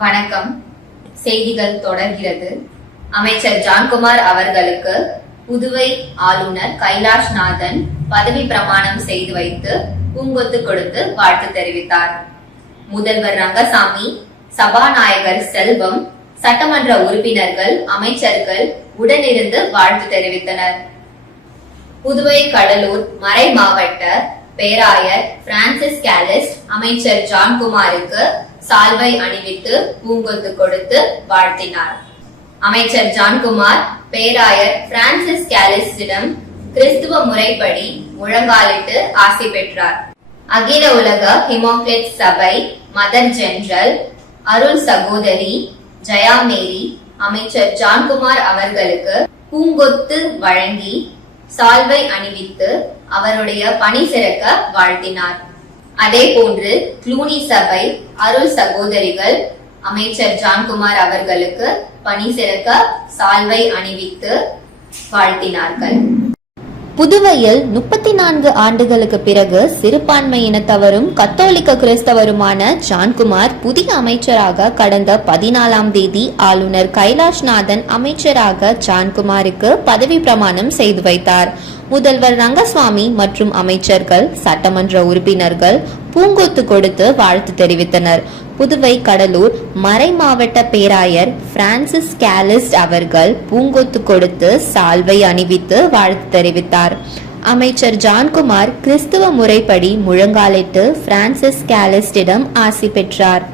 வணக்கம். செய்திகள் தொடர்கிறது. அமைச்சர் ஜான்குமார் அவர்களுக்கு புதுவை ஆளுநர் கைலாஷ்நாதன் பதவி பிரமாணம் செய்து வைத்து பூங்கொத்து கொடுத்து வாழ்த்து தெரிவித்தார். முதல்வர் ரங்கசாமி சபாநாயகர் செல்வம் சட்டமன்ற உறுப்பினர்கள் அமைச்சர்கள் உடனிருந்து வாழ்த்து தெரிவித்தனர். புதுவை கடலூர் மறை மாவட்ட பேராயர் பிரான்சிஸ் கேலிஸ்ட் அமைச்சர் ஜான்குமாருக்கு சால்வை அணிவித்து பூங்கொத்து கொடுத்து வாழ்த்தினார். அமைச்சர் ஜான்குமார் பேராயர் பிரான்சிஸ் கேலிஸிடம் கிறிஸ்துவ முறைப்படி முழங்காலிட்டு ஆசி பெற்றார். அகில உலக ஹிமோக்லேட் சபை மதர் ஜெனரல் அருள் சகோதரி ஜெயா மேரி அமைச்சர் ஜான்குமார் அவர்களுக்கு பூங்கொத்து வழங்கி சால்வை அணிவித்து அவருடைய பணி சிறக்க வாழ்த்தினார். அதே போன்று க்ளூனி சபை அருள் சகோதரிகள் அமைச்சர் ஜான்குமார் அவர்களுக்கு பணி சிறக்க சால்வை அணிவித்து வாழ்த்தினார்கள். புதுவையில் முப்பத்தி நான்கு ஆண்டுகளுக்கு பிறகு சிறுபான்மையினத்தவரும் கத்தோலிக்க கிறிஸ்தவருமான ஜான்குமார் புதிய அமைச்சராக கடந்த பதினாலாம் தேதி ஆளுநர் கைலாஷ்நாதன் அமைச்சராக ஜான்குமாருக்கு பதவி பிரமாணம் செய்து வைத்தார். முதல்வர் ரங்கசுவாமி மற்றும் அமைச்சர்கள் சட்டமன்ற உறுப்பினர்கள் பூங்கொத்து கொடுத்து வாழ்த்து தெரிவித்தனர். புதுவை கடலூர் மறை மாவட்ட பேராயர் பிரான்சிஸ் கேலிஸ்ட் அவர்கள் பூங்கொத்து கொடுத்து சால்வை அணிவித்து வாழ்த்து தெரிவித்தார். அமைச்சர் ஜான்குமார் கிறிஸ்துவ முறைப்படி முழங்காலிட்டு பிரான்சிஸ் கேலிஸ்டிடம் ஆசி பெற்றார்.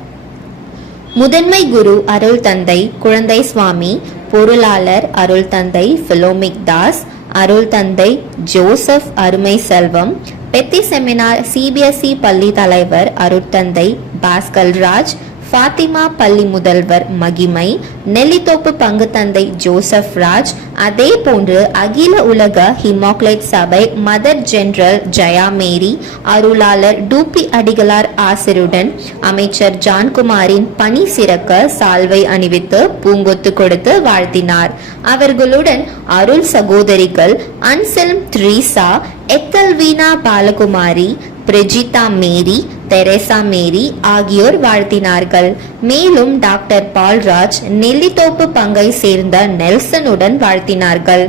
முதன்மை குரு அருள் தந்தை குழந்தை சுவாமி பொருளாளர் அருள் தந்தை பிலோமிக் தாஸ் அருள் தந்தை ஜோசப் அருமை செல்வம் பெத்தி செமினார் சிபிஎஸ்இ பள்ளி தலைவர் அருட்தந்தை பாஸ்கல் ராஜ் ஃபாத்திமா பள்ளி முதல்வர் மகிமை நெல்லித்தோப்பு பங்கு தந்தை ஜோசப் ராஜ் அதே போன்று அகில உலக ஹிமோக்லேட் சபை மதர் ஜெனரல் ஜெயா மேரி அருளாளர் டூப்பி அடிகளார் ஆசிருடன் அமைச்சர் ஜான்குமாரின் பணி சிறக்க சால்வை அணிவித்து பூங்கொத்து கொடுத்து வாழ்த்தினார். அவர்களுடன் அருள் சகோதரிகள் Anselm Theresa Ethelwina Balakumari Prajitha Mary Teresa Mary ஆகியோர் வாழ்த்தினார்கள். மேலும் டாக்டர் பால்ராஜ் நெல்லித்தோப்பு பங்கை சேர்ந்த நெல்சனுடன் வாழ்த்தினார்கள்.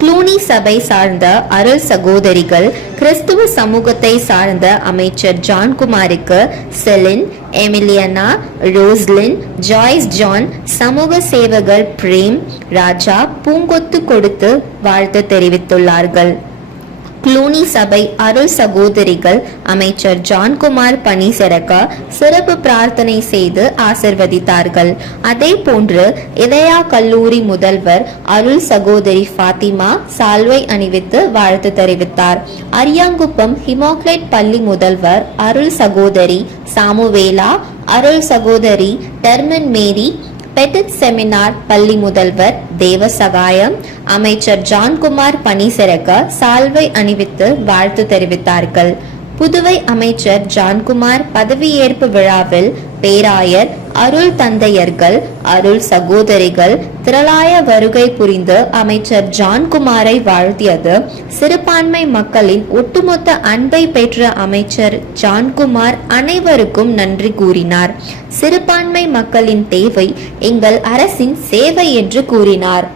க்ளூனி சபை சார்ந்த அருள் சகோதரிகள் கிறிஸ்துவ சமூகத்தை சார்ந்த அமைச்சர் ஜான்குமாருக்கு Celine Emiliana Roslin Joyce John சமூக சேவகர் பிரேம் ராஜா பூங்கொத்து கொடுத்து வாழ்த்து தெரிவித்துள்ளார்கள். க்ளூனி சபை அருள் சகோதரிகள் அமைச்சர் ஜான்குமார் பணி சிறக்க சிறப்பு பிரார்த்தனை செய்து ஆசிர்வதித்தார்கள். அதே போன்று இதயா கல்லூரி முதல்வர் அருள் சகோதரி ஃபாத்திமா சால்வை அணிவித்து வாழ்த்து தெரிவித்தார். அரியாங்குப்பம் ஹிமோக்லேட் பள்ளி முதல்வர் அருள் சகோதரி சாமுவேலா அருள் சகோதரி டெர்மன் மேரி பெட்டிட் செமினார் பள்ளி முதல்வர் தேவசகாயம் அமைச்சர் ஜான்குமார் பனிசிறக்க சால்வை அணிவித்து வாழ்த்து தெரிவித்தார்கள். புதுவை அமைச்சர் ஜான்குமார் பதவியேற்பு விழாவில் பேராயர் அருள் தந்தையர்கள் அருள் சகோதரிகள் திரளாய வருகை புரிந்து அமைச்சர் ஜான்குமாரை வாழ்த்தியது சிறுபான்மை மக்களின் ஒட்டுமொத்த அன்பை பெற்ற அமைச்சர் ஜான்குமார் அனைவருக்கும் நன்றி கூறினார். சிறுபான்மை மக்களின் தேவை எங்கள் அரசின் சேவை என்று கூறினார்.